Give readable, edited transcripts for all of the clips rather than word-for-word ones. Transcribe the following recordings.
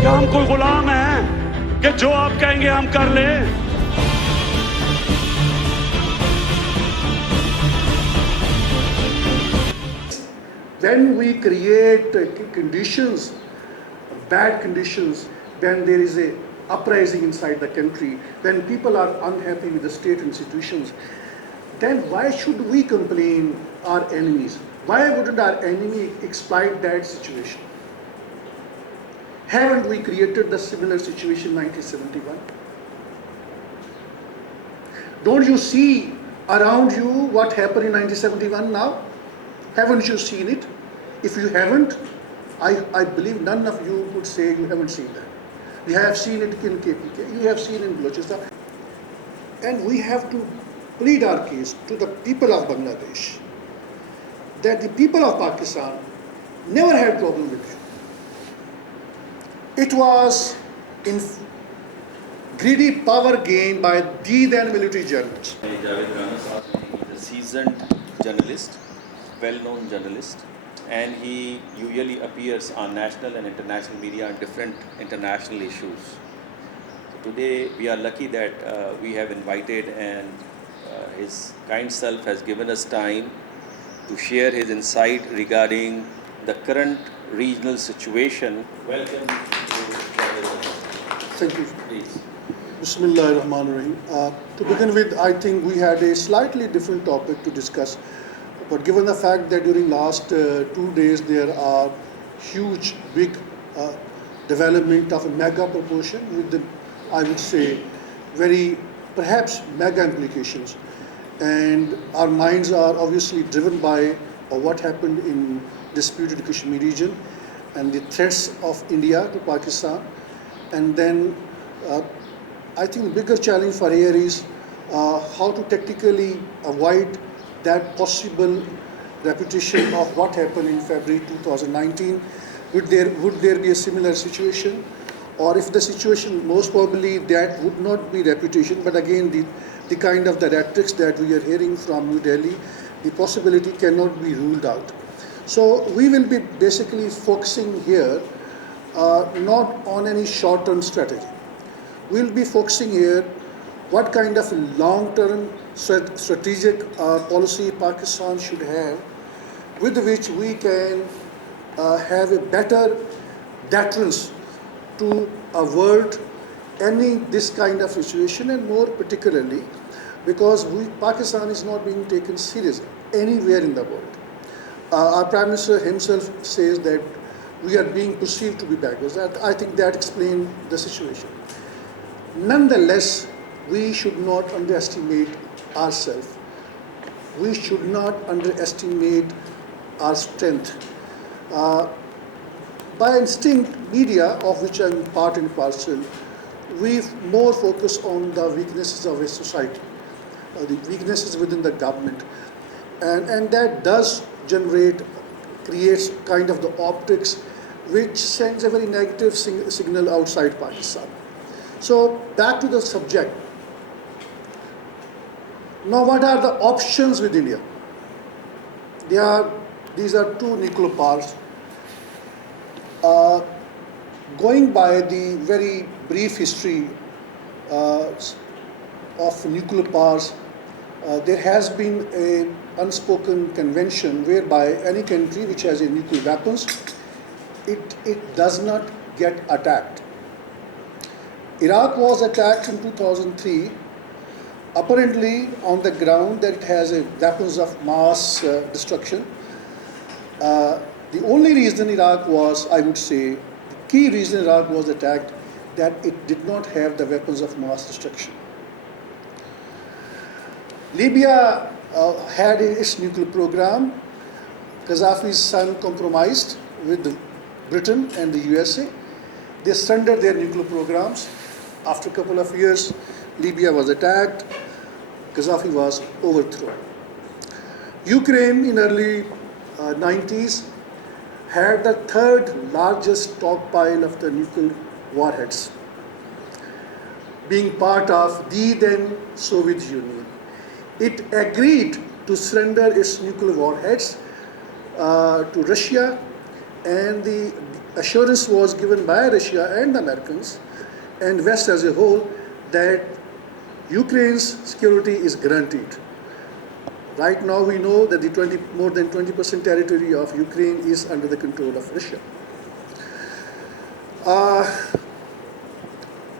क्या हम कोई गुलाम हैं कि जो आप कहेंगे हम कर लें? When we create conditions, bad conditions, when there is a uprising inside the country, when people are unhappy with the state institutions, then why should we complain our enemies? Why wouldn't our enemy exploit that situation? Haven't we created the similar situation in 1971? Don't you see around you what happened in 1971 now? Haven't you seen it? If you haven't, I believe none of you would say you haven't seen that. You have seen it in KPK, you have seen it in Balochistan. And we have to plead our case to the people of Bangladesh that the people of Pakistan never had problem with you. It was in greedy power game by the then military generals. Javed Rana is a seasoned journalist, well-known journalist, and he usually appears on national and international media on different international issues. So today we are lucky that we have invited, and his kind self has given us time to share his insight regarding the current regional situation. Welcome to Javed Rana. Thank you. Please. Bismillah ar-Rahman ar-Rahim. To begin with, I think we had a slightly different topic to discuss. But given the fact that during last 2 days there are huge, big development of a mega proportion with the, I would say, very perhaps mega implications. And our minds are obviously driven by what happened in disputed Kashmir region and the threats of India to Pakistan. And then I think the bigger challenge for here is how to tactically avoid that possible repetition of what happened in February 2019. Would there be a similar situation? Or if the situation, most probably that would not be repetition, but again the kind of the rhetorics that we are hearing from New Delhi, the possibility cannot be ruled out. So we will be basically focusing here not on any short-term strategy. We'll be focusing here what kind of long-term strategic policy Pakistan should have, with which we can have a better deterrence to avert any this kind of situation, and more particularly because Pakistan is not being taken seriously anywhere in the world. Our Prime Minister himself says that we are being perceived to be backwards. I think that explains the situation. Nonetheless, we should not underestimate ourselves. We should not underestimate our strength. By instinct, media, of which I'm part and parcel, we more focus on the weaknesses of a society, the weaknesses within the government. And that does creates kind of the optics which sends a very negative signal outside Pakistan. So back to the subject. Now, what are the options with India? These are two nuclear powers. Going by the very brief history of nuclear powers, there has been an unspoken convention whereby any country which has a nuclear weapons, it does not get attacked. Iraq was attacked in 2003, apparently on the ground that it has weapons of mass destruction. The only reason Iraq was, I would say, the key reason Iraq was attacked, that it did not have the weapons of mass destruction. Libya had its nuclear program. Gaddafi's son compromised with Britain and the USA. They surrendered their nuclear programs. After a couple of years, Libya was attacked. Gaddafi was overthrown. Ukraine in early 90s, had the third largest stockpile of the nuclear warheads, being part of the then Soviet Union. It agreed to surrender its nuclear warheads to Russia, and the assurance was given by Russia and the Americans and West as a whole that Ukraine's security is guaranteed. Right now we know that the more than 20% territory of Ukraine is under the control of Russia.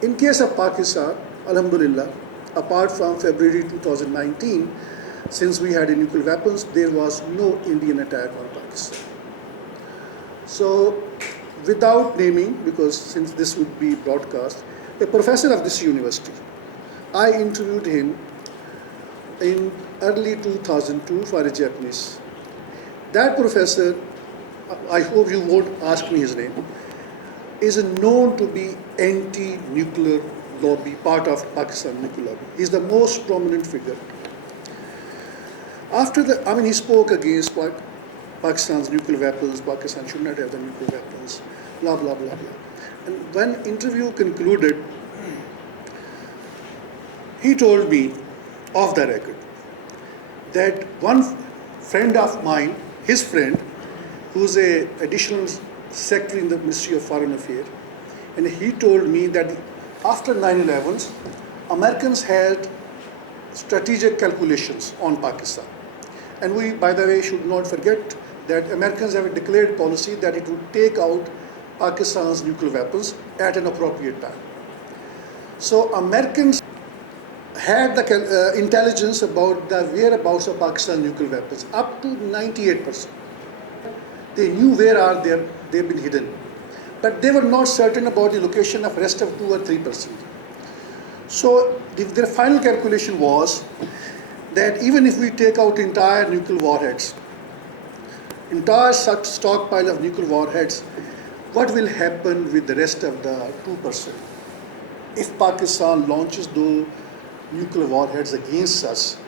In case of Pakistan, Alhamdulillah, apart from February 2019, since we had nuclear weapons, there was no Indian attack on Pakistan. So, without naming, because since this would be broadcast, a professor of this university, I interviewed him in early 2002 for a Japanese. That professor, I hope you won't ask me his name, is known to be anti-nuclear lobby, part of Pakistan nuclear lobby. He's the most prominent figure. He spoke against Pakistan's nuclear weapons, Pakistan should not have the nuclear weapons, blah, blah, blah, blah. And when interview concluded, he told me, off the record, that one friend of mine, his friend, who's a additional secretary in the Ministry of Foreign Affairs, and he told me that after 9/11, Americans had strategic calculations on Pakistan. And we, by the way, should not forget that Americans have a declared policy that it would take out Pakistan's nuclear weapons at an appropriate time. So Americans had the intelligence about the whereabouts of Pakistan nuclear weapons, up to 98%. They knew where they've been hidden. But they were not certain about the location of rest of 2 or 3%. So their final calculation was that even if we take out entire nuclear warheads, entire stockpile of nuclear warheads, what will happen with the rest of the 2%? If Pakistan launches those nuclear warheads against us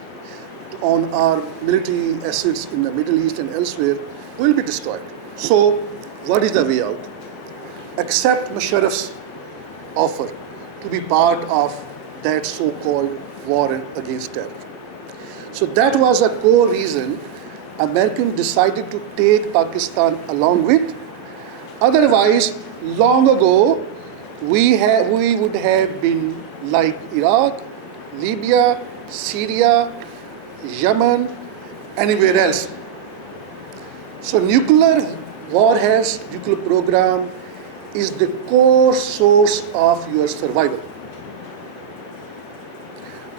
on our military assets in the Middle East and elsewhere, will be destroyed. So what is the way out? Accept Musharraf's offer to be part of that so-called war against terror. So that was a core reason Americans decided to take Pakistan along with. Otherwise, long ago, we would have been like Iraq, Libya, Syria, Yemen, anywhere else. So nuclear warheads, nuclear program is the core source of your survival.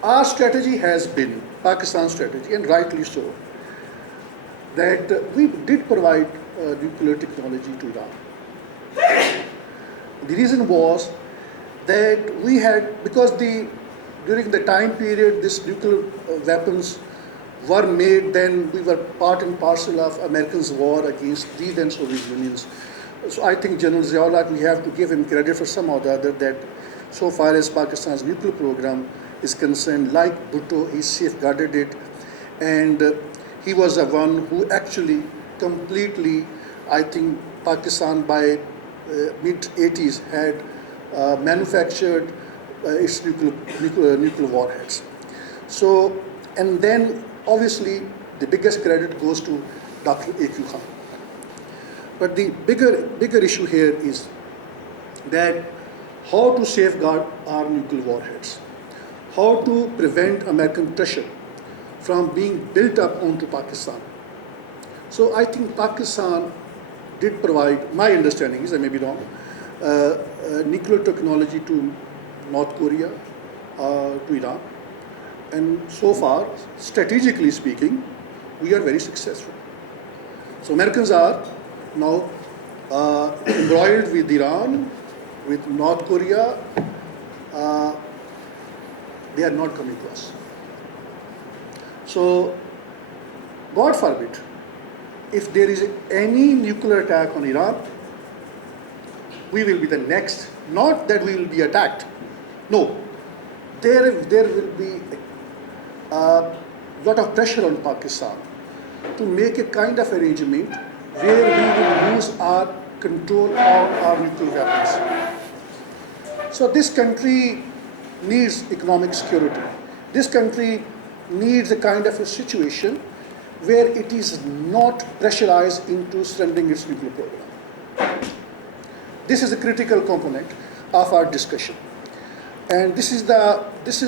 Our strategy has been, Pakistan's strategy, and rightly so, that we did provide nuclear technology to Iran. The reason was that we had, because during the time period this nuclear weapons were made, then we were part and parcel of Americans' war against the then Soviet Unions. So I think General Ziaullah, we have to give him credit for some or the other that so far as Pakistan's nuclear program is concerned, like Bhutto, he safeguarded it, and he was the one who actually completely, I think Pakistan by mid-80s had manufactured its nuclear warheads. So, and then obviously the biggest credit goes to Dr. A.Q. Khan. But the bigger issue here is that how to safeguard our nuclear warheads, how to prevent American pressure from being built up onto Pakistan. So I think Pakistan did provide, my understanding is, I may be wrong, nuclear technology to North Korea, to Iran. And so far, strategically speaking, we are very successful. So Americans are now embroiled with Iran, with North Korea. They are not coming to us. So, God forbid, if there is any nuclear attack on Iran, we will be the next. Not that we will be attacked. No, there will be a lot of pressure on Pakistan to make a kind of arrangement where we would lose our control of our nuclear weapons. So this country needs economic security. This country needs a kind of a situation where it is not pressurized into surrendering its nuclear program. This is a critical component of our discussion. And this is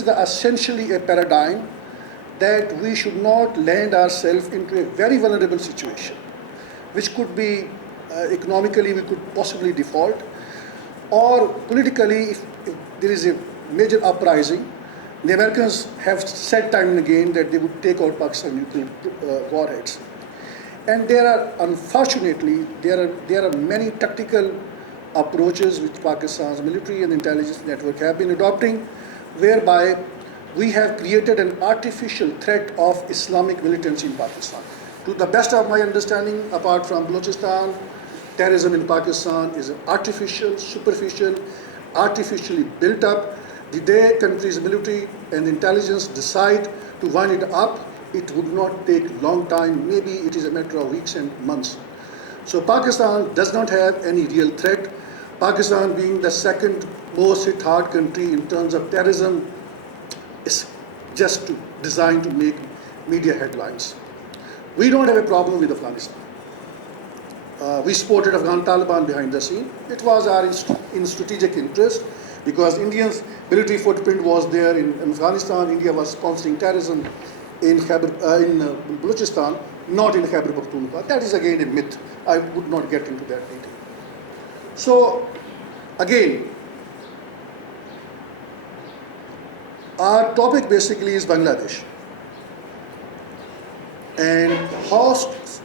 essentially a paradigm that we should not land ourselves into a very vulnerable situation, which could be economically we could possibly default, or politically if there is a major uprising. The Americans have said time and again that they would take out Pakistan nuclear warheads. And unfortunately, there are many tactical approaches which Pakistan's military and intelligence network have been adopting, whereby we have created an artificial threat of Islamic militancy in Pakistan. To the best of my understanding, apart from Balochistan, terrorism in Pakistan is artificial, superficial, artificially built up. The day country's military and intelligence decide to wind it up, it would not take long time. Maybe it is a matter of weeks and months. So Pakistan does not have any real threat. Pakistan, being the second most hit hard country in terms of terrorism, is just designed to make media headlines. We don't have a problem with Afghanistan. We supported Afghan Taliban behind the scene. It was in strategic interest because India's military footprint was there in Afghanistan. India was sponsoring terrorism in Balochistan, not in Khyber Pakhtunkhwa. That is again a myth. I would not get into that detail. So, again, our topic basically is Bangladesh and how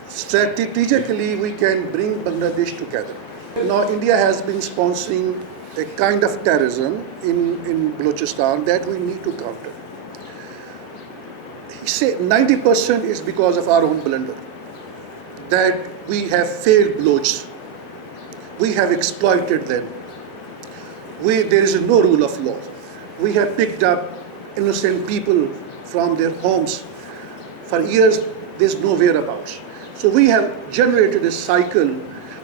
strategically we can bring Bangladesh together. Now, India has been sponsoring a kind of terrorism in Balochistan that we need to counter. Say 90% is because of our own blunder, that we have failed Balochs. We have exploited them. There is no rule of law. We have picked up innocent people from their homes. For years, there's no whereabouts. So we have generated a cycle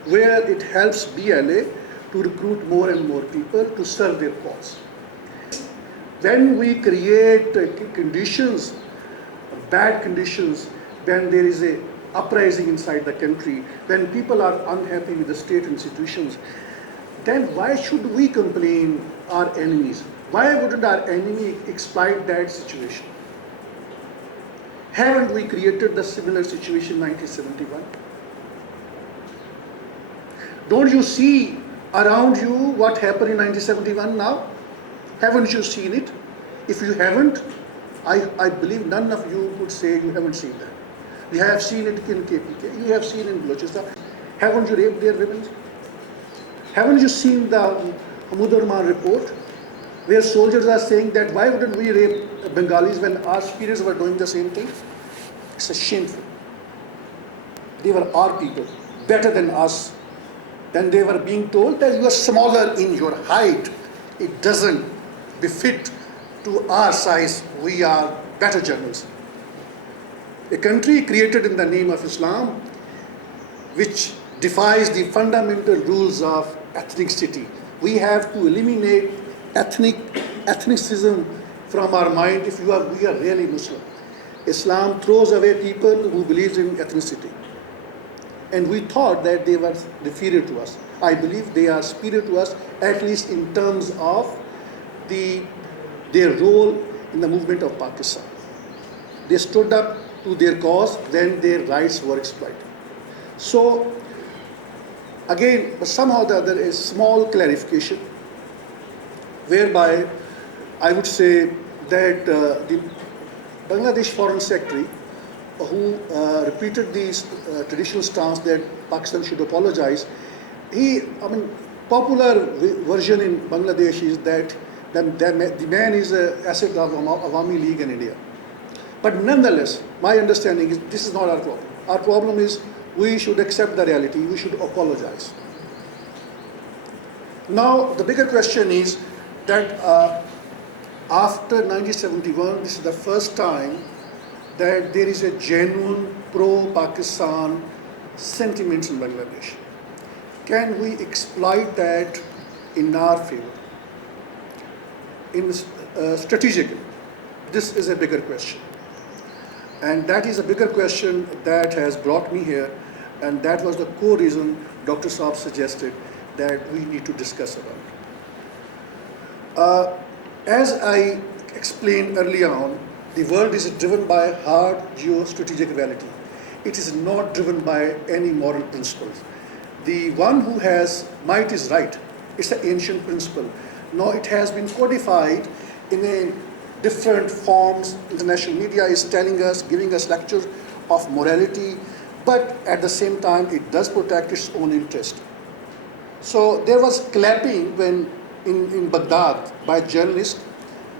where it helps BLA to recruit more and more people to serve their cause. When we create conditions, bad conditions, when there is a uprising inside the country, when people are unhappy with the state institutions, then why should we complain our enemies? Why wouldn't our enemy exploit that situation? Haven't we created the similar situation in 1971? Don't you see around you what happened in 1971 now? Haven't you seen it? If you haven't, I believe none of you could say you haven't seen that. You have seen it in KPK, you have seen it in Balochistan. Haven't you raped their women? Haven't you seen the Waker-Uz-Zaman report, where soldiers are saying that why wouldn't we rape Bengalis when our superiors were doing the same thing? It's a shameful. They were our people, better than us. Then they were being told that you are smaller in your height. It doesn't befit to our size. We are better generals. A country created in the name of Islam, which defies the fundamental rules of ethnicity. We have to eliminate ethnicism from our mind if we are really Muslim. Islam throws away people who believe in ethnicity. And we thought that they were inferior to us. I believe they are superior to us, at least in terms of their role in the movement of Pakistan. They stood up to their cause when their rights were exploited. So, again, somehow the other is small clarification, whereby I would say that the Bangladesh Foreign Secretary, who repeated this traditional stance that Pakistan should apologize, popular version in Bangladesh is that the man is an asset of Awami League in India. But nonetheless, my understanding is this is not our problem. Our problem is we should accept the reality, we should apologize. Now, the bigger question is that after 1971, this is the first time that there is a genuine pro-Pakistan sentiments in Bangladesh. Can we exploit that in our favor? Strategically, this is a bigger question. And that is a bigger question that has brought me here, and that was the core reason Dr. Saab suggested that we need to discuss about. As I explained earlier on, the world is driven by hard geo-strategic reality. It is not driven by any moral principles. The one who has might is right. It's an ancient principle. Now it has been codified in a different forms. International media is telling us, giving us lectures of morality, but at the same time it does protect its own interest. So there was clapping when in Baghdad by journalists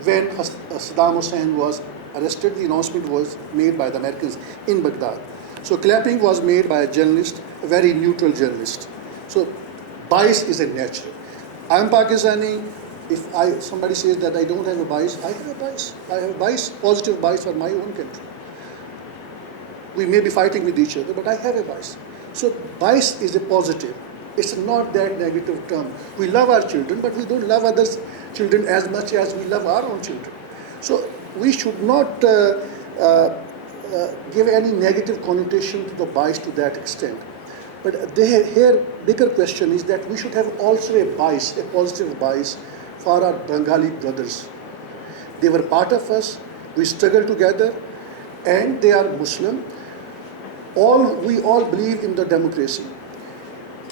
when Saddam Hussein was arrested. The announcement was made by the Americans in Baghdad. So clapping was made by a journalist, a very neutral journalist. So bias is a natural. I am Pakistani. If somebody says that I don't have a bias, I have a bias. I have a bias, positive bias for my own country. We may be fighting with each other, but I have a bias. So bias is a positive. It's not that negative term. We love our children, but we don't love others' children as much as we love our own children. So we should not give any negative connotation to the bias to that extent. But here, bigger question is that we should have also a bias, a positive bias for our Bengali brothers. They were part of us, we struggled together, and they are Muslim. We all believe in the democracy.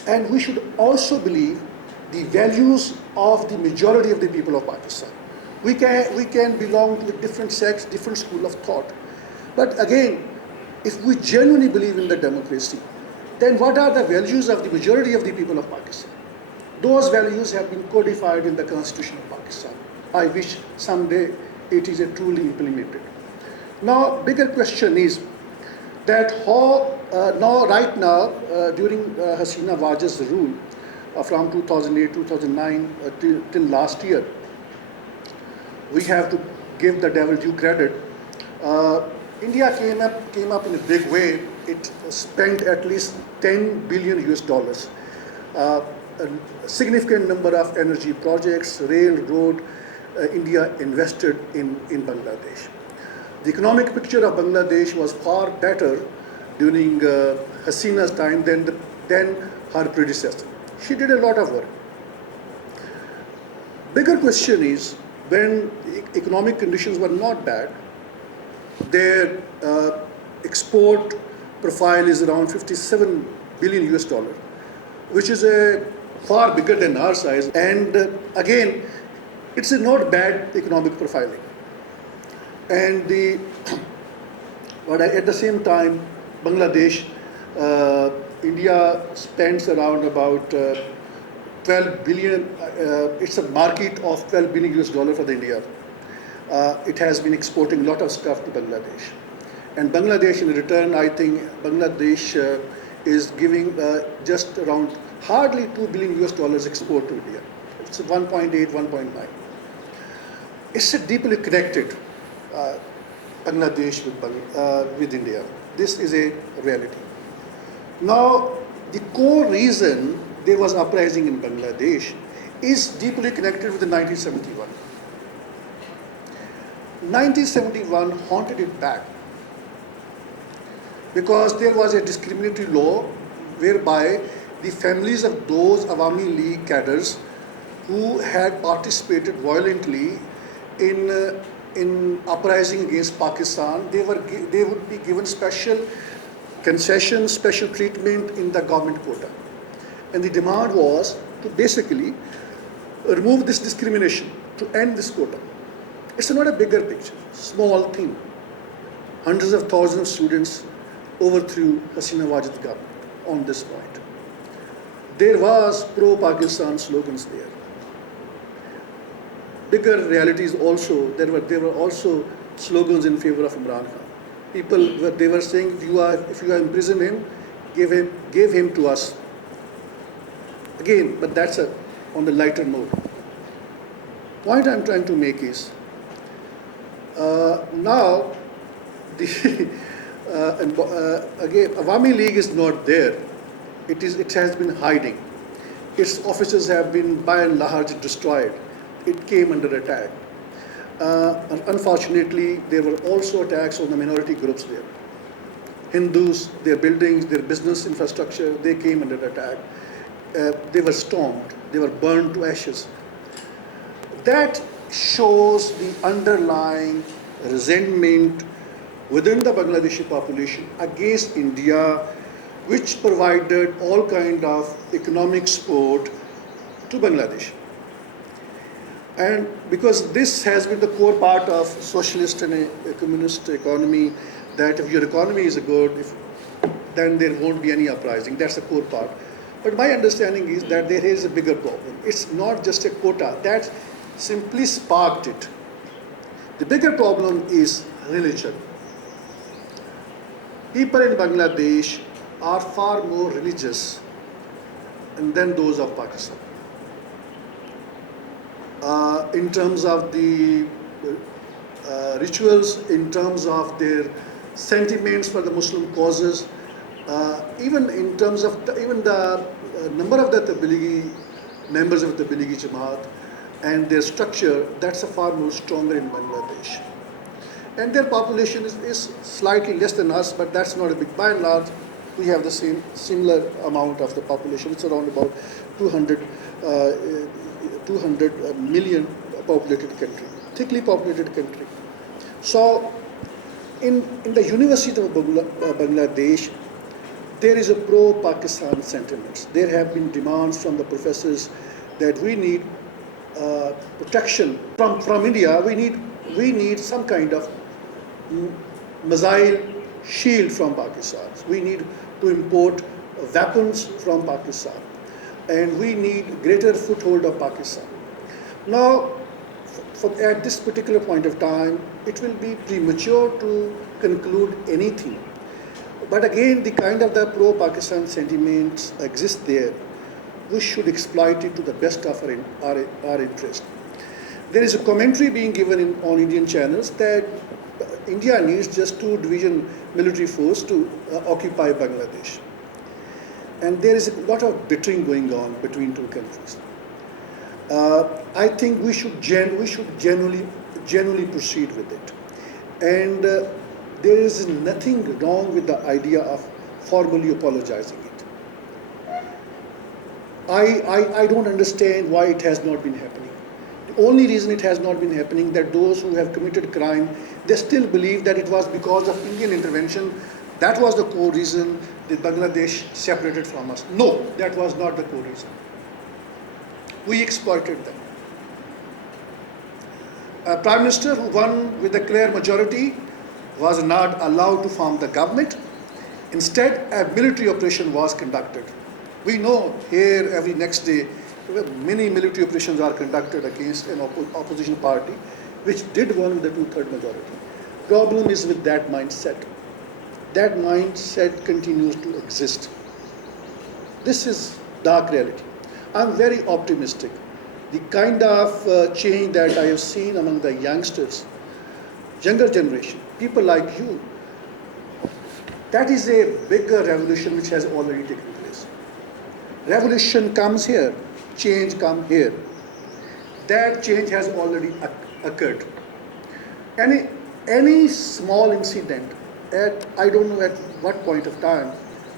And we should also believe the values of the majority of the people of Pakistan. We can belong to a different sects, different school of thought. But again, if we genuinely believe in the democracy, then what are the values of the majority of the people of Pakistan? Those values have been codified in the Constitution of Pakistan. I wish someday it is truly implemented. Now, bigger question is that how, right now, during Hasina Wajah's rule from 2008, 2009 till last year, we have to give the devil due credit. India came up in a big way. It spent at least 10 billion US dollars. A significant number of energy projects, rail, road, India invested in Bangladesh. The economic picture of Bangladesh was far better during Hasina's time than her predecessor. She did a lot of work. Bigger question is, when economic conditions were not bad, their export profile is around 57 billion US dollar, which is a far bigger than our size. And again, it's a not bad economic profiling. And at the same time, Bangladesh, India spends around about 12 billion. It's a market of 12 billion US dollar for the India. It has been exporting a lot of stuff to Bangladesh. And Bangladesh, in return, I think Bangladesh is giving just around hardly 2 billion US dollars export to India. It's 1.8, 1.9. It's a deeply connected Bangladesh with India. This is a reality. Now, the core reason there was uprising in Bangladesh is deeply connected with the 1971. 1971 haunted it back because there was a discriminatory law whereby the families of those Awami League cadres who had participated violently in uprising against Pakistan, they would be given special concessions, special treatment in the government quota. And the demand was to basically remove this discrimination, to end this quota. It's not a bigger picture, small thing. Hundreds of thousands of students overthrew Hasina Wajah's government on this point. There was pro-Pakistan slogans there. Bigger realities also, there were also slogans in favor of Imran Khan. They were saying, if you are imprison him, give him to us. Again, but that's on the lighter note. Point I'm trying to make is, now Again, Awami League is not there. It has been hiding. Its offices have been by and large destroyed. It came under attack. Unfortunately, there were also attacks on the minority groups there. Hindus, their buildings, their business infrastructure, they came under attack. They were stormed. They were burned to ashes. That shows the underlying resentment within the Bangladeshi population against India, which provided all kind of economic support to Bangladesh. And because this has been the core part of socialist and a communist economy, that if your economy is good, then there won't be any uprising. That's the core part. But my understanding is that there is a bigger problem. It's not just a quota. That simply sparked it. The bigger problem is religion. People in Bangladesh are far more religious than those of Pakistan. In terms of the rituals, in terms of their sentiments for the Muslim causes, even in terms of the number of the Tablighi members of the Tablighi Jamaat and their structure, that's a far more stronger in Bangladesh. And their population is slightly less than us, but that's not a big. By and large, we have the similar amount of the population. It's around about 200 million populated country, thickly populated country. So, in the University of Bangladesh, there is a pro-Pakistan sentiment. There have been demands from the professors that we need protection from India. We need some kind of missile shield from Pakistan. We need to import weapons from Pakistan, and we need greater foothold of Pakistan. Now, at this particular point of time, it will be premature to conclude anything. But again, the kind of the pro-Pakistan sentiments exist there. We should exploit it to the best of our interest. There is a commentary being given on Indian channels that India needs just 2-division military force to occupy Bangladesh. And there is a lot of bickering going on between two countries. I think we should genuinely proceed with it. And there is nothing wrong with the idea of formally apologizing it. I don't understand why it has not been happening. The only reason it has not been happening that those who have committed crime, they still believe that it was because of Indian intervention. That was the core reason that Bangladesh separated from us. No, that was not the core reason. We exploited them. A prime minister who won with a clear majority was not allowed to form the government. Instead, a military operation was conducted. We know here every next day, many military operations are conducted against an opposition party, which did win with a 2/3 majority. Problem is with that mindset. That mindset continues to exist. This is dark reality. I'm very optimistic. The kind of change that I have seen among the youngsters, younger generation, people like you, that is a bigger revolution which has already taken place. Revolution comes here, change comes here. That change has already occurred. Any small incident at, I don't know at what point of time,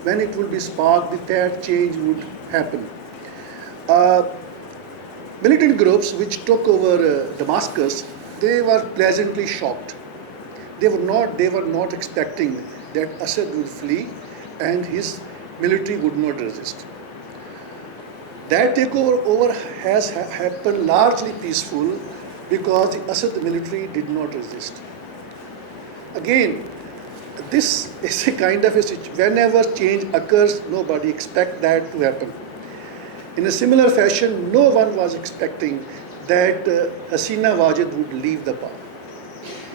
when it will be sparked, that change would happen. Militant groups which took over Damascus, they were pleasantly shocked. They were not expecting that Assad would flee and his military would not resist. That takeover has happened largely peaceful because the Assad military did not resist. Again, this is a kind of a situation. Whenever change occurs, nobody expects that to happen. In a similar fashion, no one was expecting that Hasina Wajid would leave the power.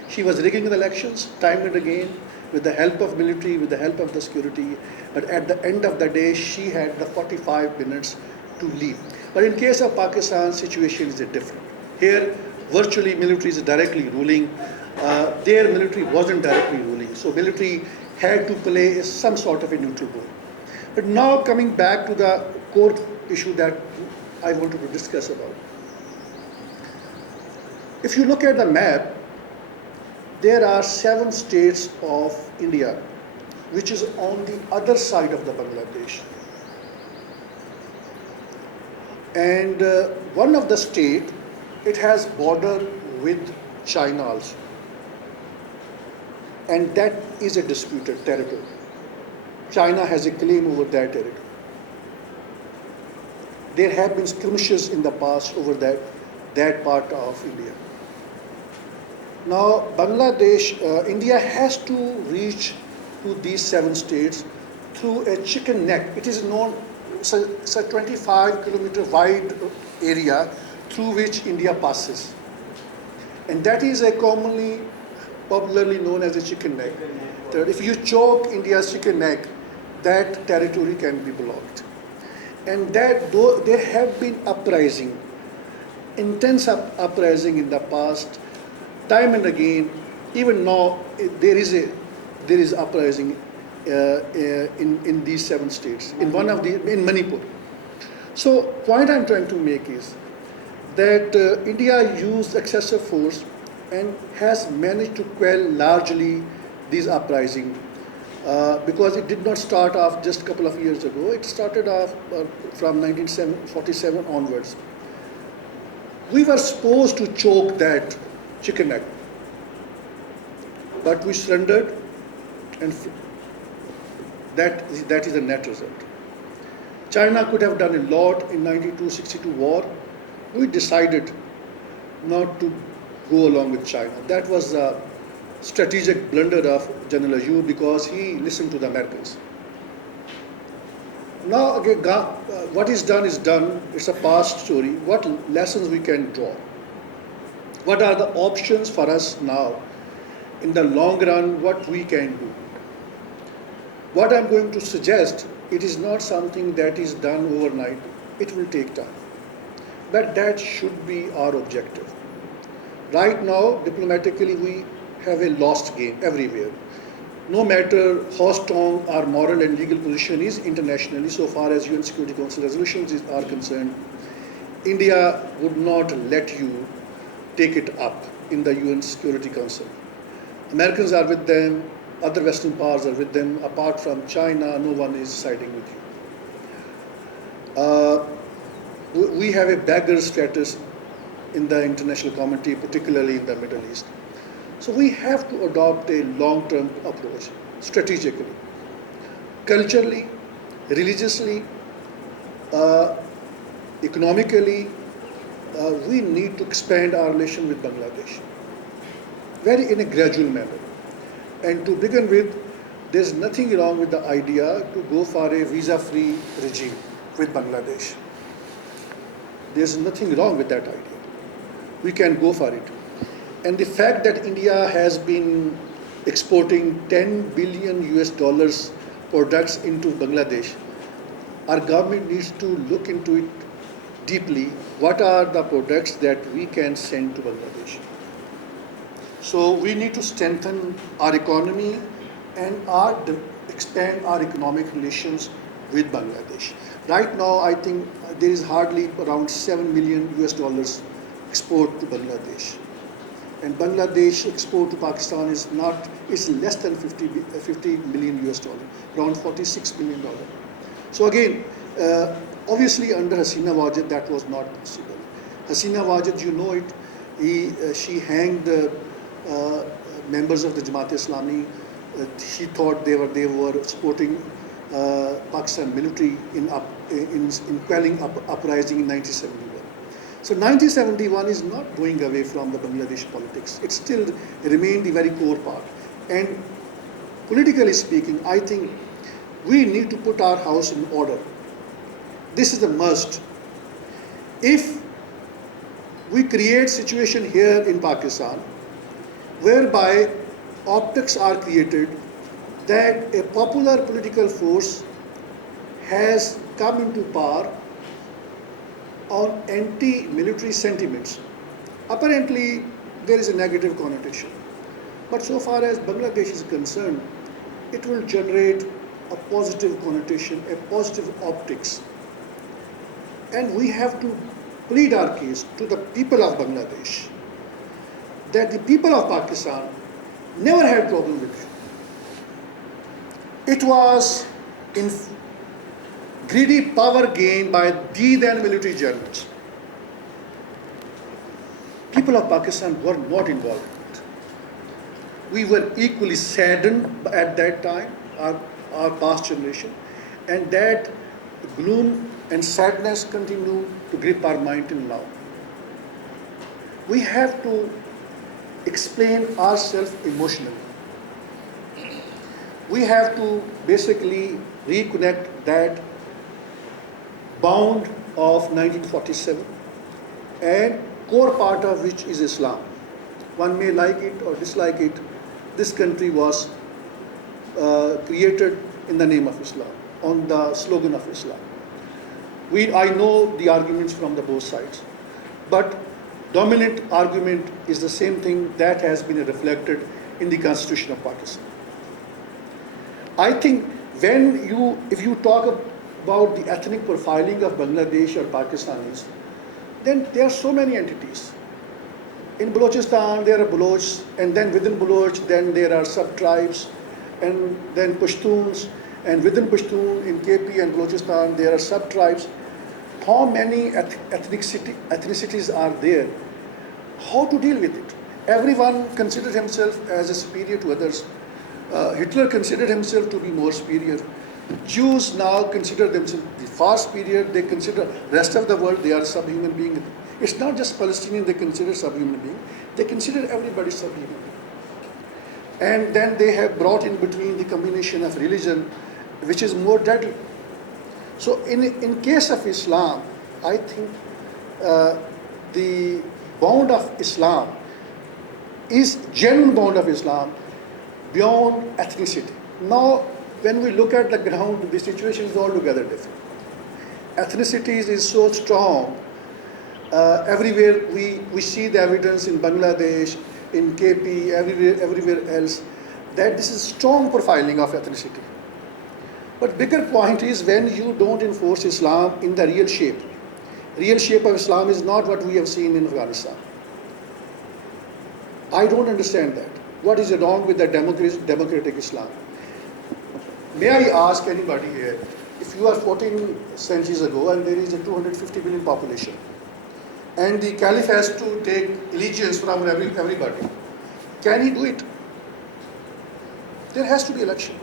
She was rigging the elections time and again with the help of military, with the help of the security. But at the end of the day, she had the 45 minutes to leave. But in case of Pakistan, situation is different. Here, virtually military is directly ruling. Their military wasn't directly ruling. So military had to play some sort of a neutral role. But now coming back to the core issue that I wanted to discuss about. If you look at the map, there are 7 states of India which is on the other side of the Bangladesh. And one of the state, it has border with China also. And that is a disputed territory. China has a claim over that territory. There have been skirmishes in the past over that part of India. Now, India has to reach to these 7 states through a chicken neck. It is known, it's a 25-kilometer wide area through which India passes. And that is a popularly known as a chicken neck. That if you choke India's chicken neck, that territory can be blocked. And that though there have been intense uprising in the past, time and again, even now there is uprising in these 7 states. In Manipur. So point I'm trying to make is that India used excessive force and has managed to quell largely these uprising because it did not start off just a couple of years ago. It started off from 1947 onwards. We were supposed to choke that chicken neck, but we surrendered, and that is the net result. China could have done a lot in 92-62 war. We decided not to go along with China. That was a strategic blunder of General Yu because he listened to the Americans. Now again, what is done is done. It's a past story. What lessons we can draw? What are the options for us now? In the long run, what we can do? What I'm going to suggest, it is not something that is done overnight. It will take time. But that should be our objective. Right now, diplomatically, we have a lost game everywhere. No matter how strong our moral and legal position is internationally, so far as UN Security Council resolutions are concerned, India would not let you take it up in the UN Security Council. Americans are with them, other Western powers are with them. Apart from China, no one is siding with you. We have a beggar status in the international community, particularly in the Middle East. So we have to adopt a long-term approach, strategically, culturally, religiously, economically. We need to expand our relation with Bangladesh, in a gradual manner. And to begin with, there's nothing wrong with the idea to go for a visa-free regime with Bangladesh. There's nothing wrong with that idea. We can go for it. And the fact that India has been exporting $10 billion products into Bangladesh, our government needs to look into it deeply. What are the products that we can send to Bangladesh? So we need to strengthen our economy and expand our economic relations with Bangladesh. Right now, I think there is hardly around $7 million export to Bangladesh. And Bangladesh export to Pakistan is less than $50 million, around $46 million. So again, obviously under Hasina Wajid that was not possible. Hasina Wajid, you know it, she hanged members of the Jamaat-e-Islami. She thought they were supporting Pakistan military in quelling uprising in 1971. So 1971 is not going away from the Bangladesh politics. It still remained the very core part. And politically speaking, I think we need to put our house in order. This is a must. If we create situation here in Pakistan whereby optics are created that a popular political force has come into power on anti-military sentiments. Apparently, there is a negative connotation. But so far as Bangladesh is concerned, it will generate a positive connotation, a positive optics. And we have to plead our case to the people of Bangladesh that the people of Pakistan never had problem with it. It was in greedy power gained by the then military generals. People of Pakistan were not involved in it. We were equally saddened at that time, our past generation, and that gloom and sadness continue to grip our mind till now. We have to explain ourselves emotionally. We have to basically reconnect that bond of 1947 and core part of which is Islam. One may like it or dislike it. This country was created in the name of Islam, on the slogan of Islam. I know the arguments from the both sides, but dominant argument is the same thing that has been reflected in the Constitution of Pakistan. I think if you talk about the ethnic profiling of Bangladesh or Pakistanis, then there are so many entities. In Balochistan, there are Balochs, and then within Baloch, then there are sub-tribes, and then Pashtuns, and within Pashtun, in KP and Balochistan, there are sub-tribes. How many ethnicities are there? How to deal with it? Everyone considered himself as a superior to others. Hitler considered himself to be more superior. Jews now consider themselves far superior. They consider rest of the world, they are subhuman beings. It's not just Palestinians they consider subhuman beings. They consider everybody subhuman. And then they have brought in between the combination of religion, which is more deadly. So in case of Islam, I think the bond of Islam is genuine bond of Islam beyond ethnicity. Now, when we look at the ground, the situation is altogether different. Ethnicities is so strong. Everywhere we see the evidence in Bangladesh, in KP, everywhere else, that this is strong profiling of ethnicity. But bigger point is when you don't enforce Islam in the real shape. Real shape of Islam is not what we have seen in Afghanistan. I don't understand that. What is wrong with the democratic Islam? May I ask anybody here, if you are 14 centuries ago and there is a 250 million population, and the caliph has to take allegiance from everybody, can he do it? There has to be election.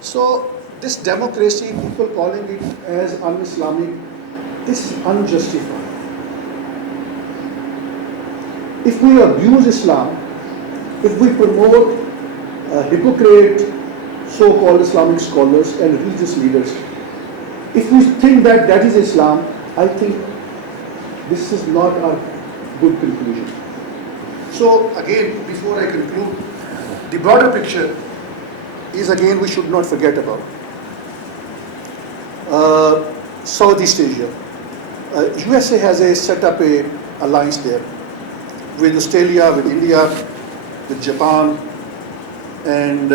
So this democracy, people calling it as un-Islamic, this is unjustified. If we abuse Islam, if we promote hypocrite so-called Islamic scholars and religious leaders, if we think that that is Islam, I think this is not a good conclusion. So again, before I conclude, the broader picture is again we should not forget about Southeast Asia. USA has set up a alliance there with Australia, with India, with Japan, and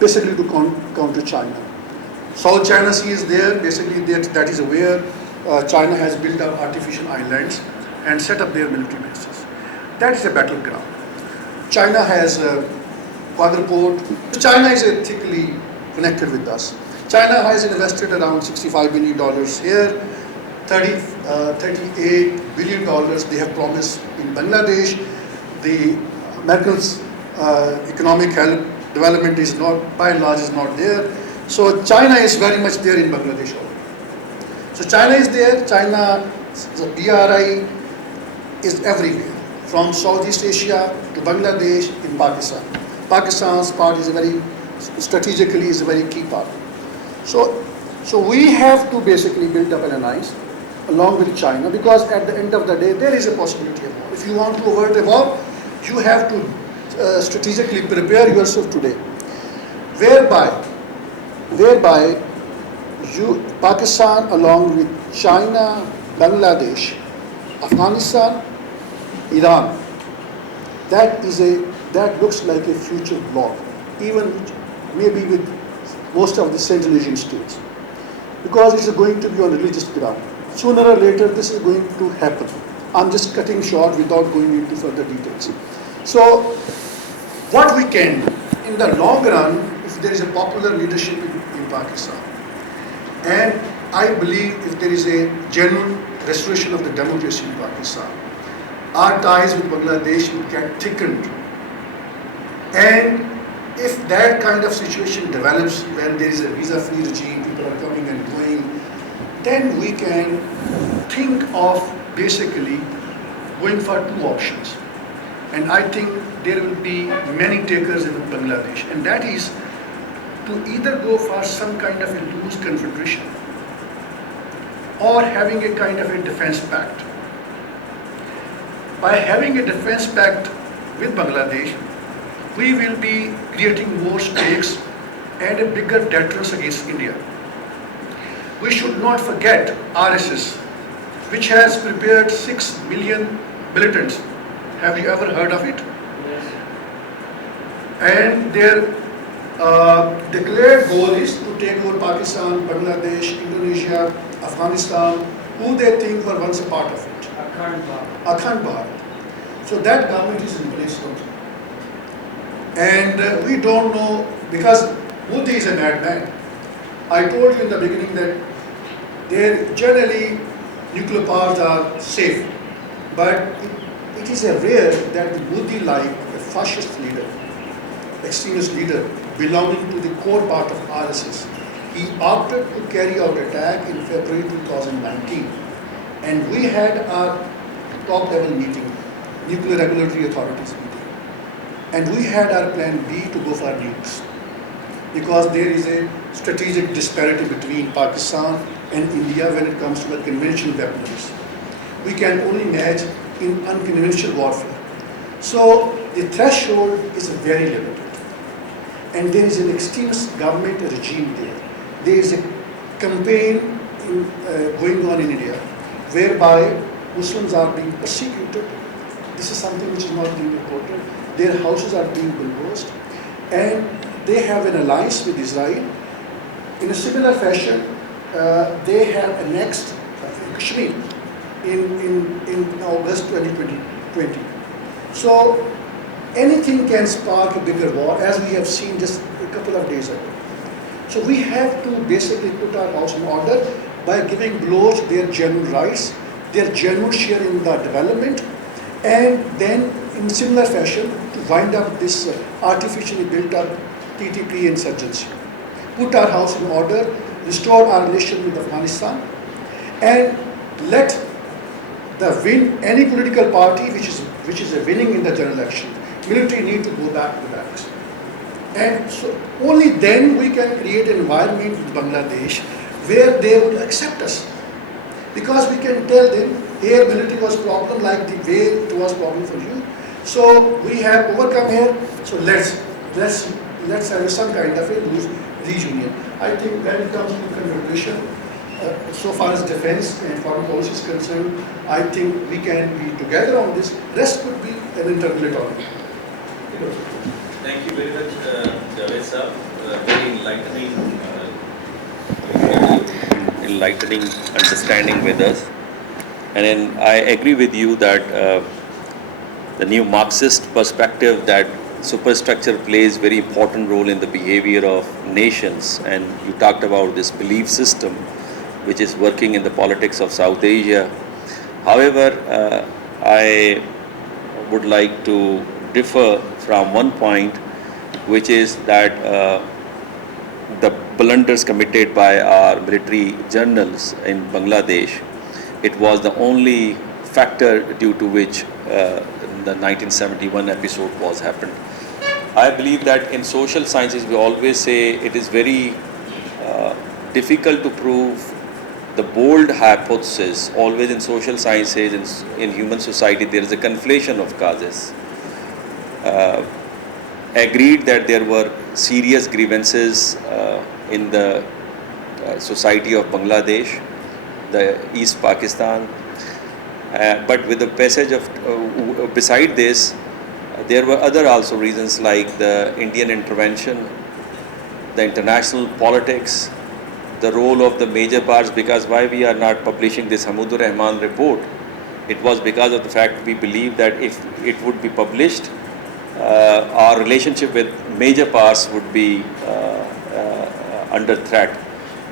basically to counter China. South China Sea is there, basically that is where China has built up artificial islands and set up their military bases. That is a battleground. China has quadruport. China is ethically connected with us. China has invested around $65 billion here, $38 billion they have promised in Bangladesh. The Americans' economic help, development is not, by and large, is not there. So China is very much there in Bangladesh already. So China is there. China, the BRI is everywhere, from Southeast Asia to Bangladesh in Pakistan. Pakistan's part is strategically is a very key part. So we have to basically build up an alliance along with China, because at the end of the day there is a possibility of war. If you want to avert a war, you have to strategically prepare yourself today, whereby Pakistan along with China, Bangladesh, Afghanistan, Iran, that looks like a future bloc. even maybe with most of the Central Asian states, because it's going to be on religious ground. Sooner or later, this is going to happen. I'm just cutting short without going into further details. So, what we can do in the long run, if there is a popular leadership in Pakistan, and I believe if there is a genuine restoration of the democracy in Pakistan, our ties with Bangladesh will get thickened. And if that kind of situation develops when there is a visa-free regime, people are coming and going, then we can think of basically going for two options. And I think there will be many takers in Bangladesh, and that is to either go for some kind of a loose confederation or having a kind of a defense pact. By having a defense pact with Bangladesh, we will be creating more stakes and a bigger deterrence against India. We should not forget RSS, which has prepared 6 million militants. Have you ever heard of it? Yes. And their declared goal is to take over Pakistan, Bangladesh, Indonesia, Afghanistan, who they think were once a part of it. Akhand Bharat. So that government is in place now. And we don't know, because Modi is a madman. I told you in the beginning that generally nuclear powers are safe, but it is a rare that Modi, like a fascist leader, extremist leader belonging to the core part of RSS, he opted to carry out attack in February 2019, and we had our top level meeting, Nuclear Regulatory Authorities meeting, and we had our plan B to go for nukes, because there is a strategic disparity between Pakistan and India when it comes to the conventional weaponry. We can only match in unconventional warfare. So the threshold is very limited. And there is an extremist government regime there. There is a campaign going on in India whereby Muslims are being persecuted. This is something which is not being reported. Their houses are being bulldozed. And they have an alliance with Israel. In a similar fashion, they have annexed Kashmir in August 2020. So anything can spark a bigger war, as we have seen just a couple of days ago. So we have to basically put our house in order by giving Baloch their genuine rights, their genuine share in the development, and then in similar fashion to wind up this artificially built up TTP insurgency. Put our house in order, restore our relation with Afghanistan, and let any political party which is winning in the general election, military need to go back to the barracks. And so only then we can create an environment with Bangladesh where they would accept us. Because we can tell them, here military was problem like the way it was problem for you. So we have overcome here, so let's have some kind of a loose reunion. I think when it comes to confederation, so far as defense and foreign policy is concerned, I think we can be together on this. Rest could be an intermediate. Thank you very much, Javed sir. Very enlightening understanding with us. And then I agree with you that the new Marxist perspective, that superstructure plays very important role in the behavior of nations. And you talked about this belief system which is working in the politics of South Asia. However, I would like to differ from one point, which is that the blunders committed by our military generals in Bangladesh, it was the only factor due to which the 1971 episode was happened. I believe that in social sciences we always say it is very difficult to prove the bold hypothesis. Always in social sciences, in human society, there is a conflation of causes. Agreed that there were serious grievances in the society of Bangladesh, the East Pakistan, but with the passage of, beside this, There were other also reasons like the Indian intervention, the international politics, the role of the major parts, because why we are not publishing this Hamudur Rahman report, it was because of the fact we believe that if it would be published, our relationship with major powers would be under threat.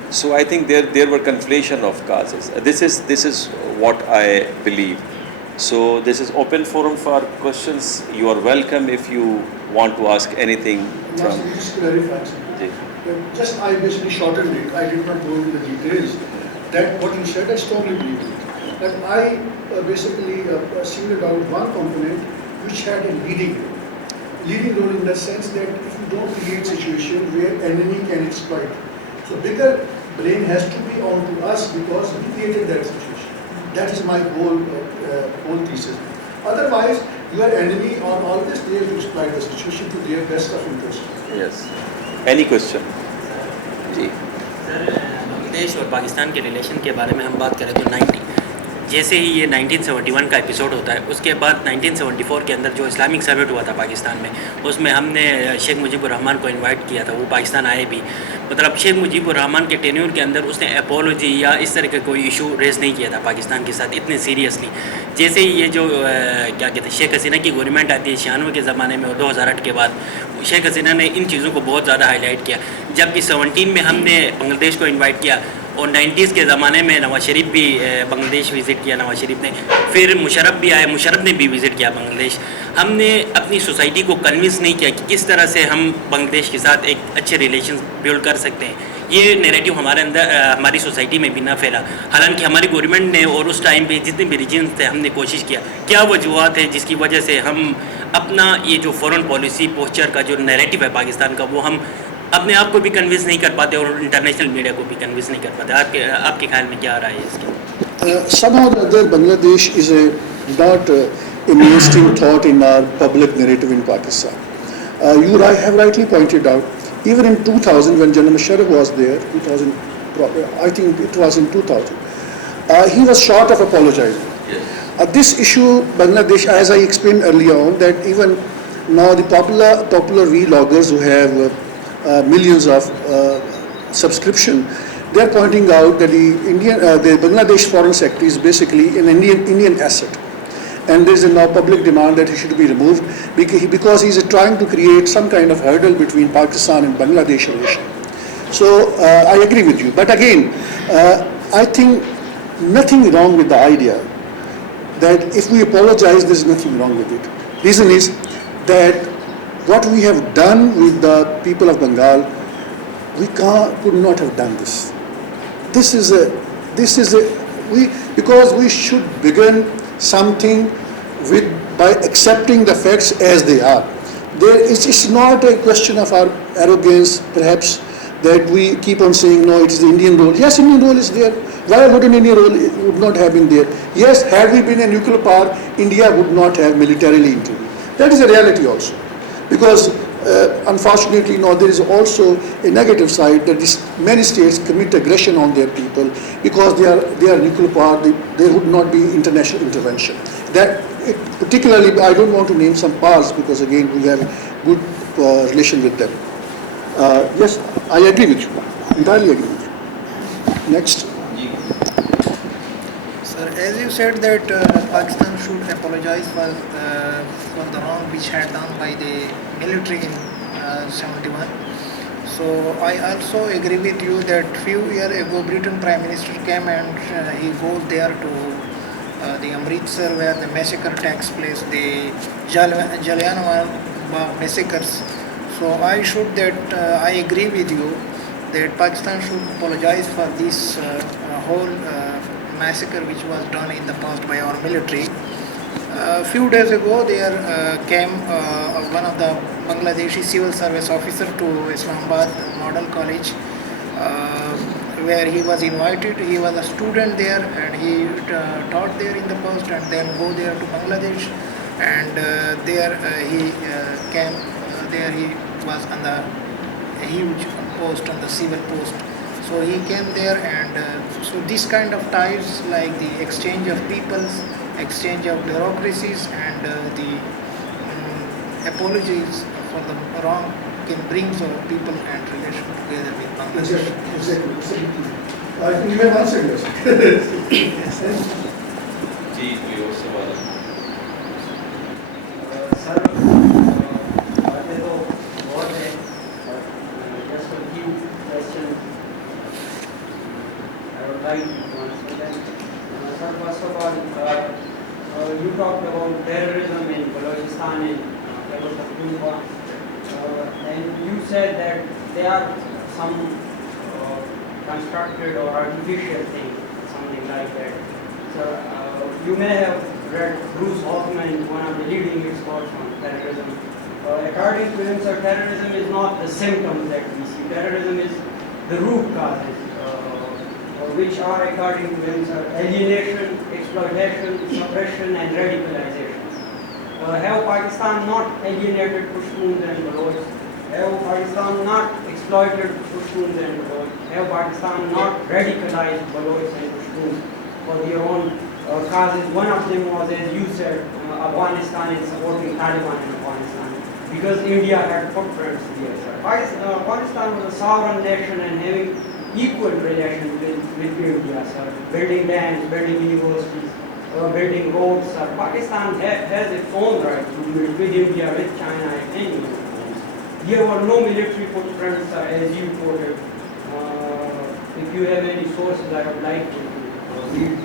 So I think there were conflation of causes. This is what I believe. So this is open forum for questions. You are welcome if you want to ask anything from. Just clarify something. Just I basically shortened it. I did not go into the details. That what you said, I strongly believe it. But I basically singled out one component which had a leading role in the sense that if you don't create a situation where enemy can exploit, so bigger blame has to be on to us because we created that situation. That is my whole thesis. Otherwise, your enemy are always there to exploit the situation to their best of interest. Yes. Any question? Ji. Sir Bangladesh और पाकिस्तान के relation के बारे में हम बात करें तो जैसे ही ये 1971 का एपिसोड होता है, उसके बाद 1974 के अंदर जो इस्लामिक समिट हुआ था पाकिस्तान में, उसमें हमने शेख मुजीबुर रहमान को इनवाइट किया था। वो पाकिस्तान आए भी, मतलब शेख मुजीबुर रहमान के टेन्योर के अंदर उसने अपोलॉजी या इस तरह का कोई इशू रेस नहीं किया था पाकिस्तान के साथ इतने सीरियसली। जैसे ही ये जो क्या कहते हैं शेख हसीना की गवर्नमेंट आती है 96 के ज़माने में और 2008 के बाद, शेख हसीना ने इन चीज़ों को बहुत ज़्यादा हाईलाइट किया। जबकि 17 में हमने बांग्लादेश को इन्वाइट किया और 90s के ज़माने में नवाज शरीफ भी बांग्लादेश विज़िट किया नवाज शरीफ ने, फिर मुशर्रफ भी आए, मुशर्रफ ने भी विज़िट किया बांग्लादेश। हमने अपनी सोसाइटी को कन्विंस नहीं किया कि किस तरह से हम बांग्लादेश के साथ एक अच्छे रिलेशन बिल्ड कर सकते हैं। ये नैरेटिव हमारे अंदर हमारी सोसाइटी में भी ना फैला। हालांकि हमारी गवर्नमेंट ने और उस टाइम पे जितने भी रीजन्स थे हमने कोशिश किया। क्या वजूहत है जिसकी वजह से हम अपना ये जो फॉरेन पॉलिसी पोस्चर का जो नैरेटिव है पाकिस्तान का, वो हम अपने आप को भी कन्विंस नहीं कर पाते और इंटरनेशनल मीडिया को भी कन्विंस नहीं कर पाते। आपके ख्याल में क्या आ रहा है इसके? Somehow or other, Bangladesh is not a mainstream thought in our public narrative in Pakistan. You have rightly pointed out, even in 2000 when General Musharraf was there, 2000, I think it was in 2000, he was short of apologizing. Yes. This issue, Bangladesh, as I explained earlier on, that even now the popular vloggers who have millions of subscription, they are pointing out that the Bangladesh foreign secretary is basically an Indian asset, and there is a now public demand that he should be removed because he is trying to create some kind of hurdle between Pakistan and Bangladesh relation. So I agree with you, but again, I think nothing wrong with the idea that if we apologize, there is nothing wrong with it. Reason is that what we have done with the people of Bengal, we could not have done this. Because we should begin something by accepting the facts as they are. It's not a question of our arrogance, perhaps, that we keep on saying, no, it is the Indian role. Yes, Indian role is there. Why would an Indian role would not have been there? Yes, had we been a nuclear power, India would not have militarily intervened. That is a reality also. Because unfortunately now there is also a negative side that many states commit aggression on their people because they are nuclear power. There would not be international intervention. Particularly, I don't want to name some powers because again we have good relation with them. Yes, I agree with you. Entirely agree with you. Next. Sir, as you said that Pakistan should apologize for the wrong which had done by the military in 71. So I also agree with you that few years ago Britain Prime Minister came and he goes there to the Amritsar where the massacre takes place, the Jallianwala Bagh massacres. So I agree with you that Pakistan should apologize for this whole massacre which was done in the past by our military. A few days ago there came one of the Bangladeshi civil service officer to Islamabad Model College where he was invited. He was a student there and he taught there in the past and then go there to Bangladesh, and there he came there he was on the huge post, on the civil post. So he came there and so this kind of ties like the exchange of peoples, exchange of bureaucracies and the apologies for the wrong can bring the people and relation together with Bangladesh. Exactly. I think you have answered this. जी कोई और सवाल है? Sir बातें तो बहुत है just a few questions I would like to answer them. Sir, first of all, you talked about terrorism in Balochistan in Khyber and you said that there are some constructed or artificial things, something like that. So you may have read Bruce Hoffman, one of the leading experts on terrorism. According to him, sir, terrorism is not the symptoms that we see. Terrorism is the root causes, which are, according to him, sir, alienation, exploitation, suppression, and radicalization. Have Pakistan not alienated Pashtuns and Baloch? Have Pakistan not exploited Pashtuns and Baloch? Have Pakistan not radicalized Baloch and Pashtuns for their own causes? One of them was, as you said, Afghanistan is supporting Taliban in Afghanistan because India had footprints there. Sir. Pakistan was a sovereign nation and having equal relations with India, sir. Building dams, building universities, building roads. Pakistan has its own right to do it with India, with China, and any other. There were no military footprints, as you quoted. If you have any sources, I would like to read.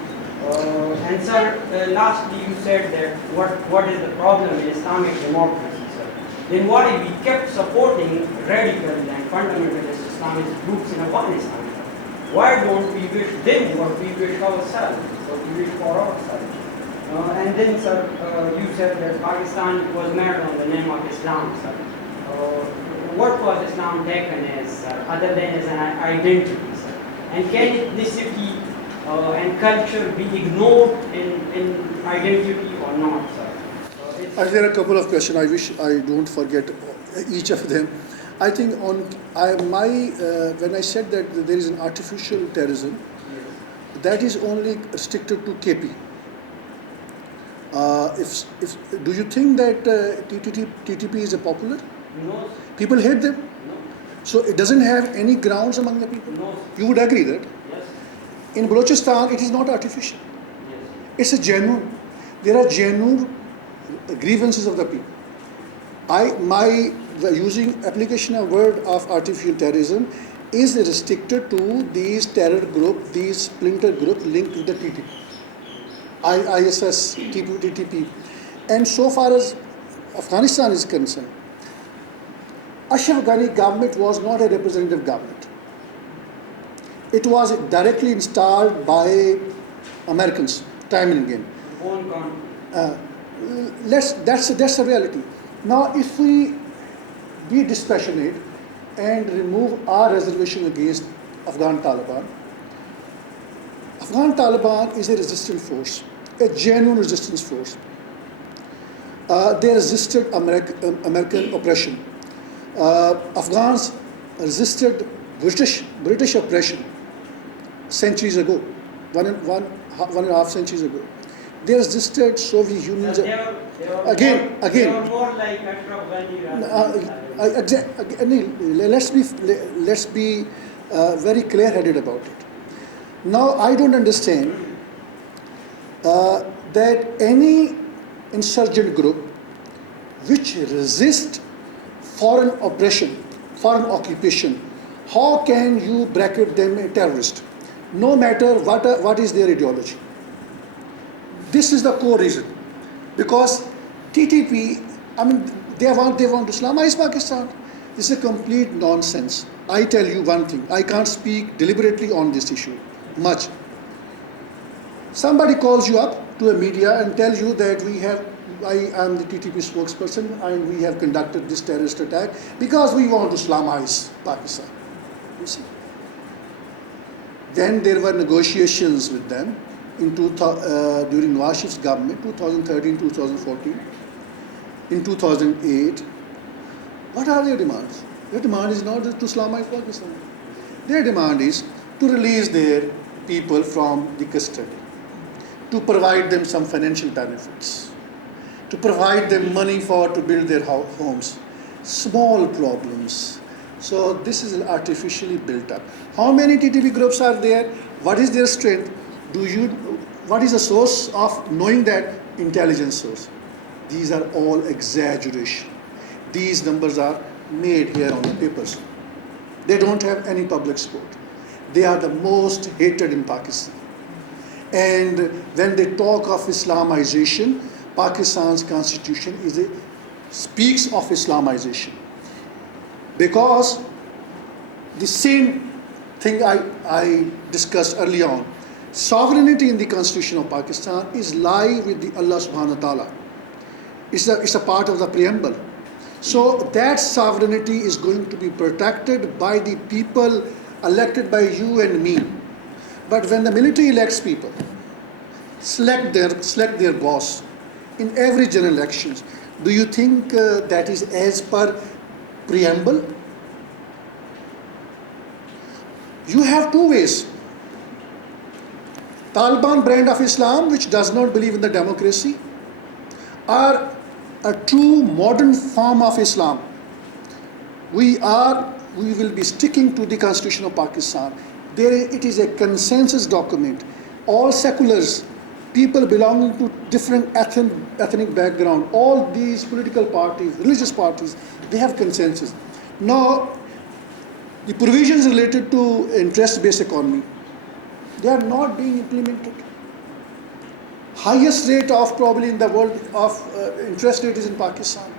And sir, lastly, you said that what is the problem in Islamic democracy, sir? Then what if we kept supporting radical and fundamentalist Islamist groups in Afghanistan? Why don't we wish them what we wish ourselves, what we wish for ourselves? And then, sir, you said that Pakistan was made on the name of Islam, sir. What was Islam taken as, sir, other than as an identity, sir? And can ethnicity and culture be ignored in identity or not, sir? There are a couple of questions. I wish I don't forget each of them. I think when I said that there is an artificial terrorism, that is only restricted to KP. Do you think that TTP is a popular? No. People hate them? No. So it doesn't have any grounds among the people? No. You would agree that? Yes. In Balochistan, it is not artificial. Yes. It's a genuine. There are genuine grievances of the people. Using application of word of artificial terrorism is restricted to these terror group, these splinter group linked to the TTP, ISS, TTP. And so far as Afghanistan is concerned, Ashraf Ghani government was not a representative government. It was directly installed by Americans, time and again. That's a reality. Now, if we be dispassionate and remove our reservation against Afghan Taliban is a resistant force, a genuine resistance force. They resisted American oppression. Afghans resisted British oppression centuries ago, one and a half centuries ago. They resisted Soviet Union. Again. They were more like Ashraf Ghani. Let's be very clear-headed about it. Now, I don't understand that any insurgent group which resist foreign oppression, foreign occupation, how can you bracket them a terrorist? No matter what is their ideology. This is the core reason. Because TTP, they want to Islamize Pakistan. This is a complete nonsense. I tell you one thing, I can't speak deliberately on this issue much. Somebody calls you up to a media and tells you that I am the TTP spokesperson and we have conducted this terrorist attack because we want to Islamize Pakistan. You see? Then there were negotiations with them during Nawaz Sharif's government, 2013, 2014. In 2008, what are their demands? Their demand is not to Islamize Pakistan. Their demand is to release their people from the custody, to provide them some financial benefits, to provide them money to build their homes. Small problems. So this is artificially built up. How many TTP groups are there? What is their strength? What is the source of knowing that? Intelligence source. These are all exaggeration. These numbers are made here on the papers. They don't have any public support. They are the most hated in Pakistan. And when they talk of Islamization, Pakistan's constitution speaks of Islamization. Because the same thing I discussed early on, sovereignty in the constitution of Pakistan is lie with the Allah subhanahu wa ta'ala. It's a part of the preamble. So that sovereignty is going to be protected by the people elected by you and me. But when the military elects people, select their boss in every general elections, do you think that is as per preamble? You have two ways. Taliban brand of Islam, which does not believe in the democracy, or a true modern form of Islam. We will be sticking to the Constitution of Pakistan. It is a consensus document. All seculars, people belonging to different ethnic background, all these political parties, religious parties, they have consensus. Now, the provisions related to interest-based economy, they are not being implemented. Highest rate of probably in the world of interest rate is in Pakistan.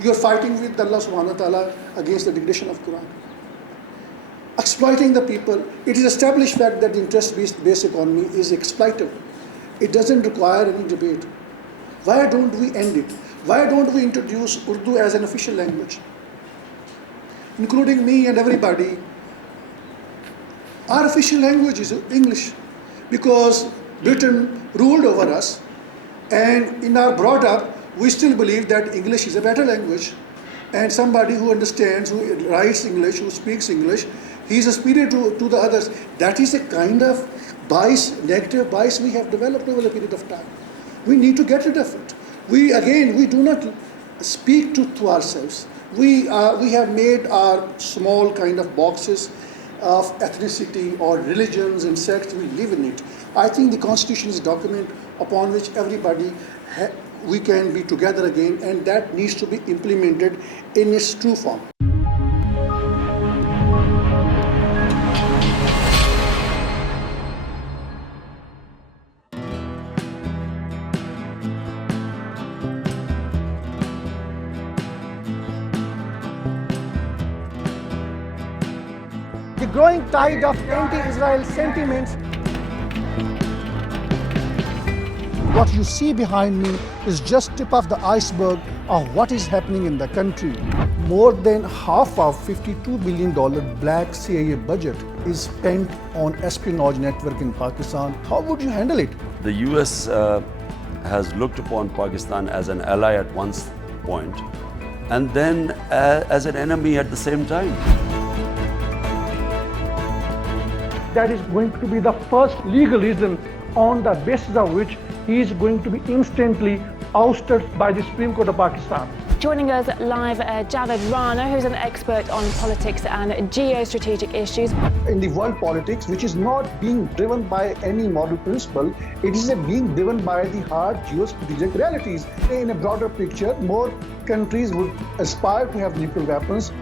You are fighting with Allah subhanahu wa ta'ala against the degradation of Quran. Exploiting the people. It is established fact that the interest-based economy is exploitative. It doesn't require any debate. Why don't we end it? Why don't we introduce Urdu as an official language? Including me and everybody, our official language is English because Britain ruled over us, and in our brought up, we still believe that English is a better language, and somebody who understands, who writes English, who speaks English, he is superior to the others. That is a kind of bias, negative bias we have developed over a period of time. We need to get rid of it. We do not speak truth to ourselves. We have made our small kind of boxes of ethnicity or religions and sects. We live in it. I think the Constitution is a document upon which everybody we can be together again, and that needs to be implemented in its true form. The growing tide of anti-Israel sentiments. What you see behind me is just tip of the iceberg of what is happening in the country. More than half of $52 billion black CIA budget is spent on espionage network in Pakistan. How would you handle it? The US has looked upon Pakistan as an ally at one point and then as an enemy at the same time. That is going to be the first legal reason on the basis of which he is going to be instantly ousted by the Supreme Court of Pakistan. Joining us live, Javed Rana, who's an expert on politics and geo-strategic issues. In the world politics, which is not being driven by any moral principle, it is being driven by the hard geo-strategic realities. In a broader picture, more countries would aspire to have nuclear weapons.